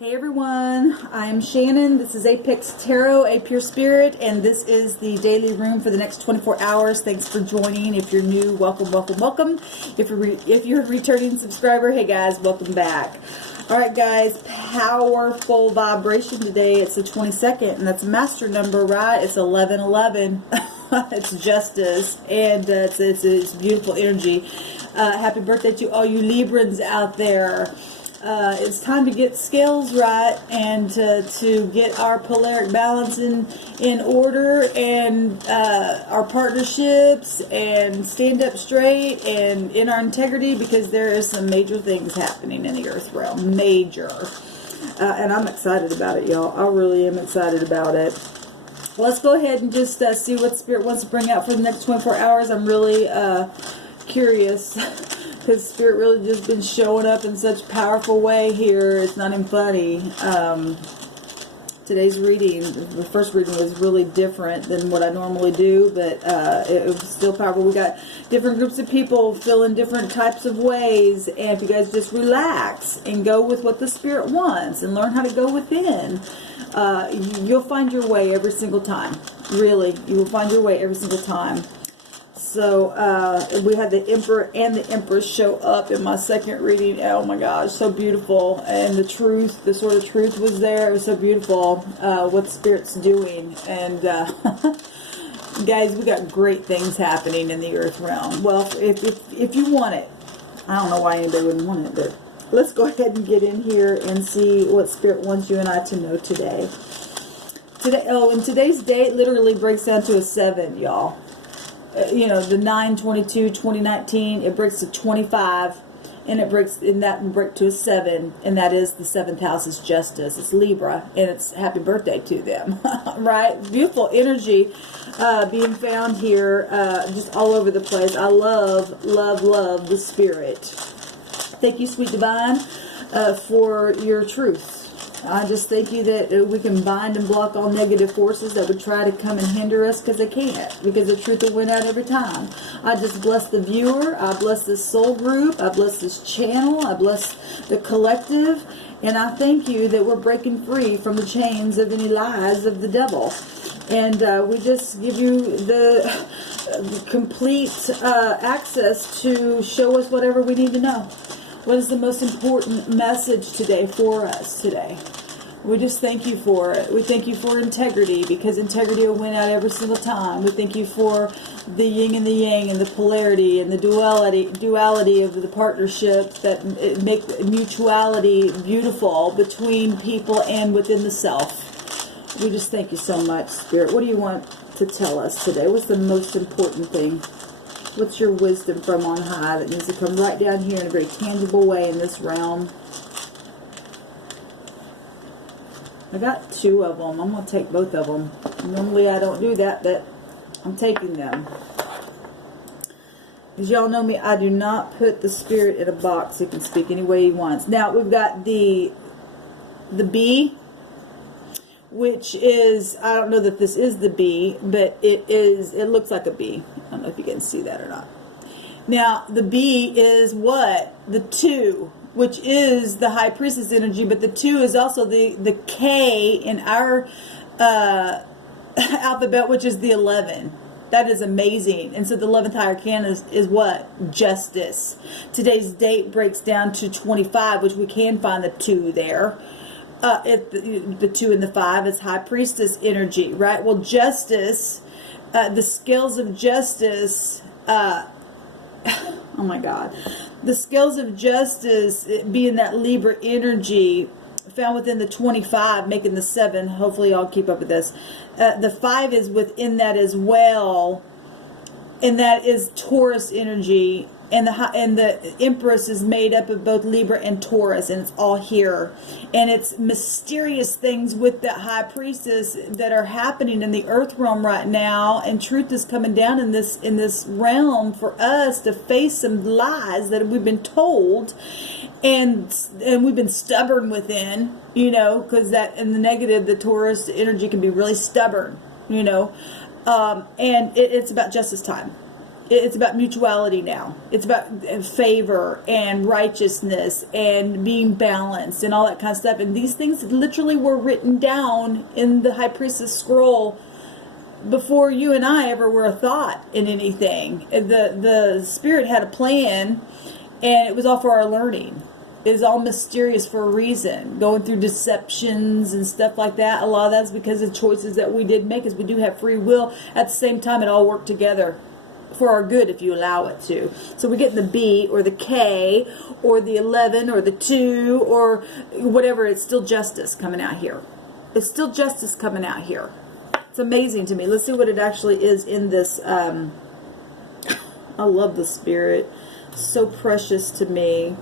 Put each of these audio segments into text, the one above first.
Hey everyone, I'm Shannon. This is Apex Tarot, a pure spirit, and this is the daily room for the next 24 hours. Thanks for joining. If you're new, welcome, welcome, welcome. If you're a returning subscriber, hey guys, welcome back. All right, guys, powerful vibration today. It's the 22nd, and that's a master number, right? It's 1111. It's justice, and it's beautiful energy. Happy birthday to all you Librans out there. It's time to get scales right and to get our polaric balance in order, and our partnerships, and stand up straight and in our integrity, because there is some major things happening in the earth realm. Major. And I'm excited about it, y'all. I really am excited about it. Let's go ahead and just see what Spirit wants to bring out for the next 24 hours. I'm really curious. Because Spirit really just been showing up in such a powerful way here. It's not even funny. Today's reading, the first reading, was really different than what I normally do, but it was still powerful. We got different groups of people feeling different types of ways, and if you guys just relax and go with what the Spirit wants and learn how to go within, you'll find your way every single time. Really, you will find your way every single time. So, we had the Emperor and the Empress show up in my second reading. Oh my gosh, so beautiful. And the truth, the sort of truth was there. It was so beautiful, what Spirit's doing. And, guys, we got great things happening in the earth realm. Well, if you want it, I don't know why anybody wouldn't want it, but let's go ahead and get in here and see what Spirit wants you and I to know today. And today's date literally breaks down to a 7, y'all. You know, the 9/22/2019, it breaks to 25, and it breaks in that break to a 7, and that is the 7th house is justice. It's Libra, and it's happy birthday to them. Right? Beautiful energy being found here, just all over the place. I love, love, love the Spirit. Thank you, Sweet Divine, for your truth. I just thank you that we can bind and block all negative forces that would try to come and hinder us, because they can't, because the truth will win out every time. I just bless the viewer. I bless this soul group. I bless this channel. I bless the collective. And I thank you that we're breaking free from the chains of any lies of the devil. And we just give you the complete access to show us whatever we need to know. What is the most important message today for us today? We just thank you for it. We thank you for integrity, because integrity will win out every single time. We thank you for the yin and the yang, and the polarity and the duality of the partnerships that make mutuality beautiful between people and within the self. We just thank you so much, Spirit. What do you want to tell us today? What's the most important thing? What's your wisdom from on high that needs to come right down here in a very tangible way in this realm? I got 2 of them. I'm going to take both of them. Normally I don't do that, but I'm taking them. As y'all know me, I do not put the Spirit in a box. He can speak any way he wants. Now, we've got the bee, which is, I don't know that this is the bee, but it looks like a bee. I don't know if you can see that or not. Now, the bee is what? The 2, which is the High Priestess energy, but the 2 is also the K in our alphabet, which is the 11. That is amazing. And so the 11th high arcana is what? Justice. Today's date breaks down to 25, which we can find the 2 there. The 2 and the 5 is High Priestess energy, right? Well, justice, the scales of justice, oh my God, the scales of justice being that Libra energy found within the 25, making the 7. Hopefully y'all keep up with this. The 5 is within that as well, and that is Taurus energy. And the Empress is made up of both Libra and Taurus, and it's all here. And it's mysterious things with the High Priestess that are happening in the earth realm right now, and truth is coming down in this realm for us to face some lies that we've been told, and we've been stubborn within, you know, because that in the negative, the Taurus energy can be really stubborn, you know, and it's about justice time. It's about mutuality now. It's about favor and righteousness and being balanced and all that kind of stuff. And these things literally were written down in the High Priestess scroll before you and I ever were a thought in anything. The Spirit had a plan, and it was all for our learning. It's all mysterious for a reason. Going through deceptions and stuff like that, a lot of that's because of choices that we did make, as we do have free will. At the same time, it all worked together for our good if you allow it to. So we get the B or the K or the 11 or the 2 or whatever. It's still justice coming out here. It's still justice coming out here. It's amazing to me. Let's see what it actually is in this. I love the Spirit. So precious to me.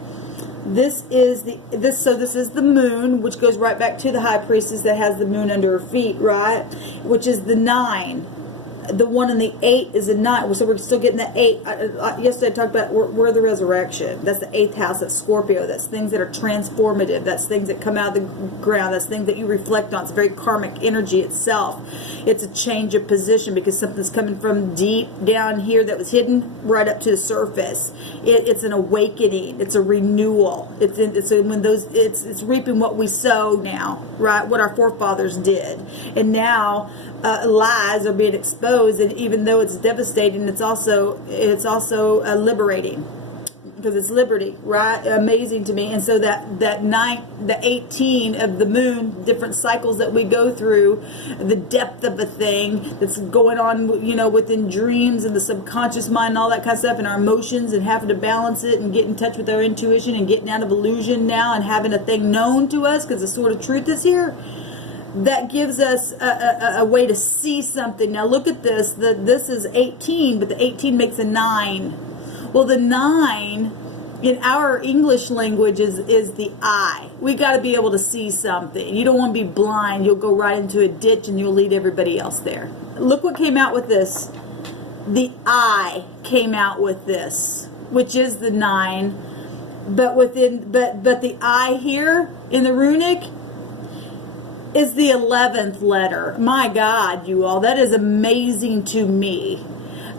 This is the moon, which goes right back to the High Priestess that has the moon under her feet, right? Which is the 9. The 1 and the 8 is a 9. So we're still getting the 8. Yesterday I talked about we're the resurrection. That's the 8th house. That's Scorpio. That's things that are transformative. That's things that come out of the ground. That's things that you reflect on. It's very karmic energy itself. It's a change of position because something's coming from deep down here that was hidden right up to the surface. It's an awakening. It's a renewal. It's reaping what we sow now, right? What our forefathers did, and now lies are being exposed. And even though it's devastating, it's also liberating, because it's liberty, right? Amazing to me. And so the 18 of the moon, different cycles that we go through, the depth of a thing that's going on, within dreams and the subconscious mind and all that kind of stuff, and our emotions, and having to balance it and get in touch with our intuition and getting out of illusion now and having a thing known to us because the sword of truth is here. That gives us a way to see something. Now look at this. This is 18, but the 18 makes a 9. Well, the 9 in our English language is the eye. We got to be able to see something. You don't want to be blind. You'll go right into a ditch and you'll lead everybody else there. Look what came out with this. The eye came out with this, which is the 9. But the eye here in the runic is the 11th letter. My God, you all, that is amazing to me.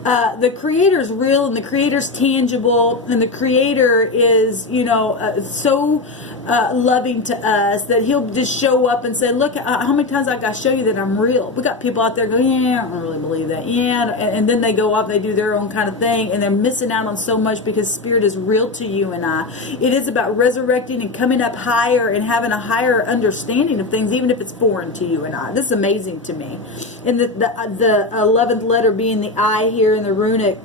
The Creator's real, and the Creator's tangible, and the Creator is, so loving to us that He'll just show up and say, look, how many times I got to show you that I'm real. We got people out there going, yeah, I don't really believe that. Yeah, and then they go off, they do their own kind of thing, and they're missing out on so much because Spirit is real to you and I. It is about resurrecting and coming up higher and having a higher understanding of things, even if it's foreign to you and I. This is amazing to me. And the 11th letter being the I here in the runic,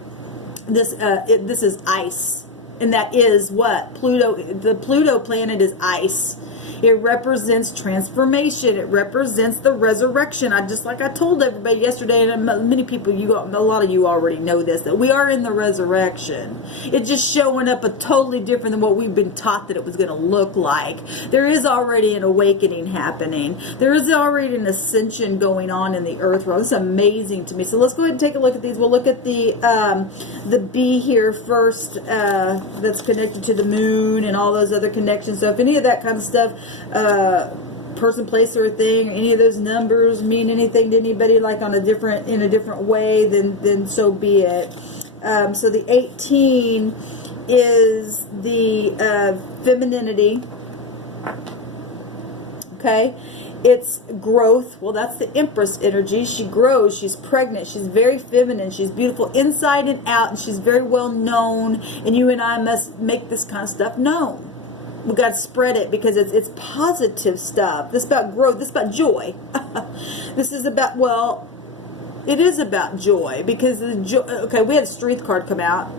this is ice. And that is what? Pluto. The Pluto planet is ice. It represents transformation. It represents the resurrection. Just like I told everybody yesterday, and many people, a lot of you already know this, that we are in the resurrection. It's just showing up a totally different than what we've been taught that it was going to look like. There is already an awakening happening. There is already an ascension going on in the earth realm. It's amazing to me. So let's go ahead and take a look at these. We'll look at the B here first, that's connected to the moon and all those other connections. So if any of that kind of stuff, person, place, or thing, any of those numbers mean anything to anybody, like in a different way, then so be it. So the 18 is the femininity. Okay, it's growth. Well, that's the Empress energy. She grows. She's pregnant. She's very feminine. She's beautiful inside and out, and she's very well known. And you and I must make this kind of stuff known. We got to spread it because it's positive stuff. This is about growth. This is about joy. This is about, well, it is about joy because okay, we had a strength card come out,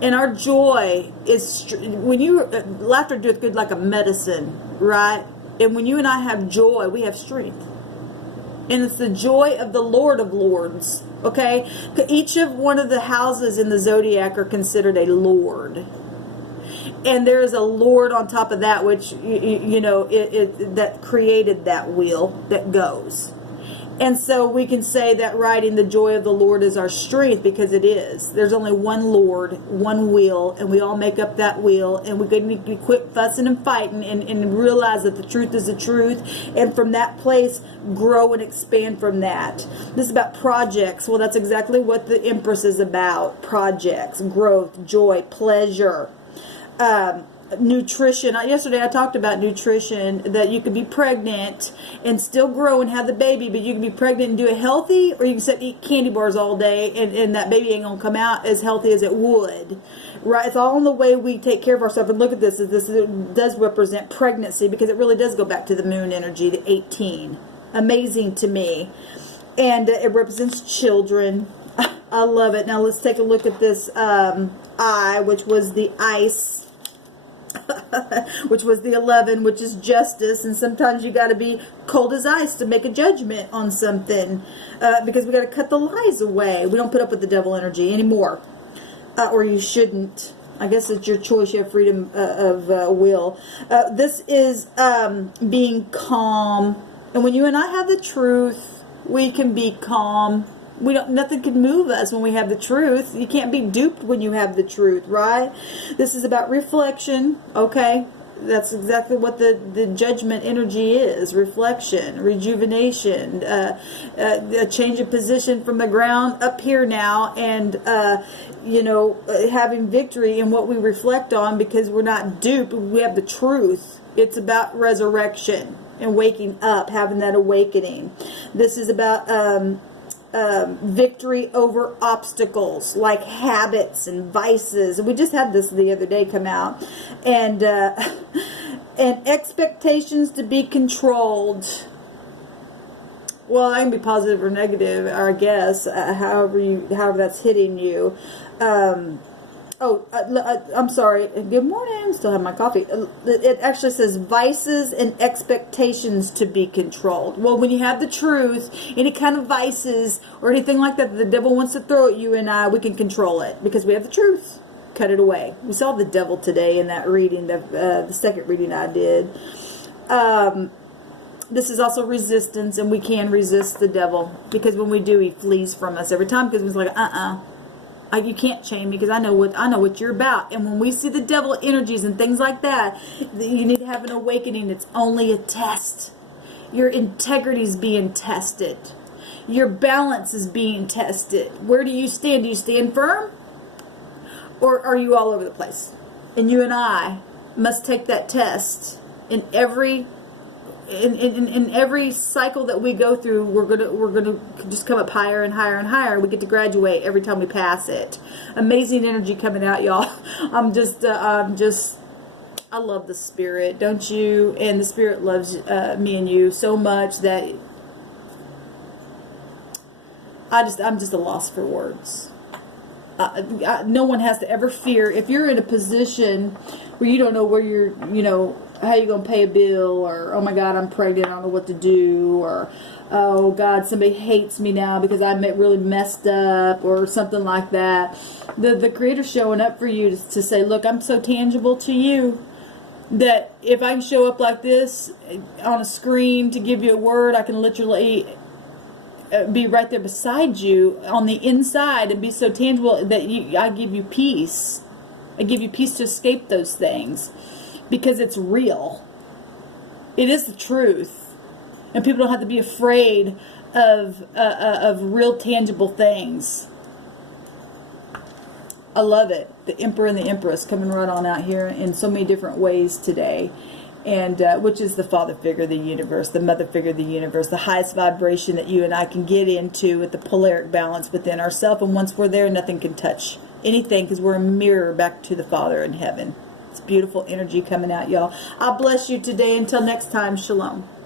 and our joy is laughter doeth good like a medicine, right? And when you and I have joy, we have strength, and it's the joy of the Lord of Lords. Okay, each of one of the houses in the zodiac are considered a lord. And there is a Lord on top of that, which, that created that wheel that goes. And so we can say that writing, the joy of the Lord is our strength, because it is. There's only one Lord, one will, and we all make up that will, and we need to quit fussing and fighting and realize that the truth is the truth, and from that place, grow and expand from that. This is about projects. Well, that's exactly what the Empress is about. Projects, growth, joy, pleasure. Nutrition. Yesterday I talked about nutrition, that you could be pregnant and still grow and have the baby, but you can be pregnant and do it healthy, or you can sit and eat candy bars all day and that baby ain't gonna come out as healthy as it would. Right? It's all in the way we take care of ourselves. And look at this. This does represent pregnancy, because it really does go back to the moon energy, the 18. Amazing to me. And it represents children. I love it. Now let's take a look at this eye, which was the ice. Which was the 11, which is justice. And sometimes you got to be cold as ice to make a judgment on something, because we got to cut the lies away. We don't put up with the devil energy anymore, or you shouldn't. I guess it's your choice. You have freedom of will. This is being calm, and when you and I have the truth, we can be calm. Nothing can move us when we have the truth. You can't be duped when you have the truth, right? This is about reflection, okay? That's exactly what the judgment energy is. Reflection, rejuvenation, a change of position from the ground up here now, and, having victory in what we reflect on, because we're not duped. We have the truth. It's about resurrection and waking up, having that awakening. This is about victory over obstacles like habits and vices. And we just had this the other day come out. And expectations to be controlled. Well, I can be positive or negative, or I guess, however that's hitting you. I'm sorry. Good morning. Still have my coffee. It actually says vices and expectations to be controlled. Well, when you have the truth, any kind of vices or anything like that the devil wants to throw at you and I, we can control it because we have the truth. Cut it away. We saw the devil today in that reading, the second reading I did. This is also resistance, and we can resist the devil, because when we do, he flees from us every time, because he's like, you can't chain me, because I know what you're about. And when we see the devil energies and things like that, you need to have an awakening. It's only a test. Your integrity is being tested. Your balance is being tested. Where do you stand? Do you stand firm? Or are you all over the place? And you and I must take that test in every cycle that we go through. We're gonna just come up higher and higher and higher. We get to graduate every time we pass it. Amazing energy coming out, y'all. I love the spirit, don't you? And the spirit loves me and you so much that I'm just a loss for words. No one has to ever fear. If you're in a position where you don't know where you're, how you going to pay a bill, or, oh my God, I'm pregnant, I don't know what to do, or, oh God, somebody hates me now because I really messed up, or something like that. The Creator's showing up for you to say, look, I'm so tangible to you that if I can show up like this on a screen to give you a word, I can literally be right there beside you on the inside and be so tangible that I give you peace. I give you peace to escape those things because it's real. It is the truth. And people don't have to be afraid of real tangible things. I love it. The Emperor and the Empress coming right on out here in so many different ways today. And which is the father figure of the universe, the mother figure of the universe, the highest vibration that you and I can get into with the polaric balance within ourselves. And once we're there, nothing can touch anything, because we're a mirror back to the Father in heaven. It's beautiful energy coming out, y'all. I bless you today. Until next time, shalom.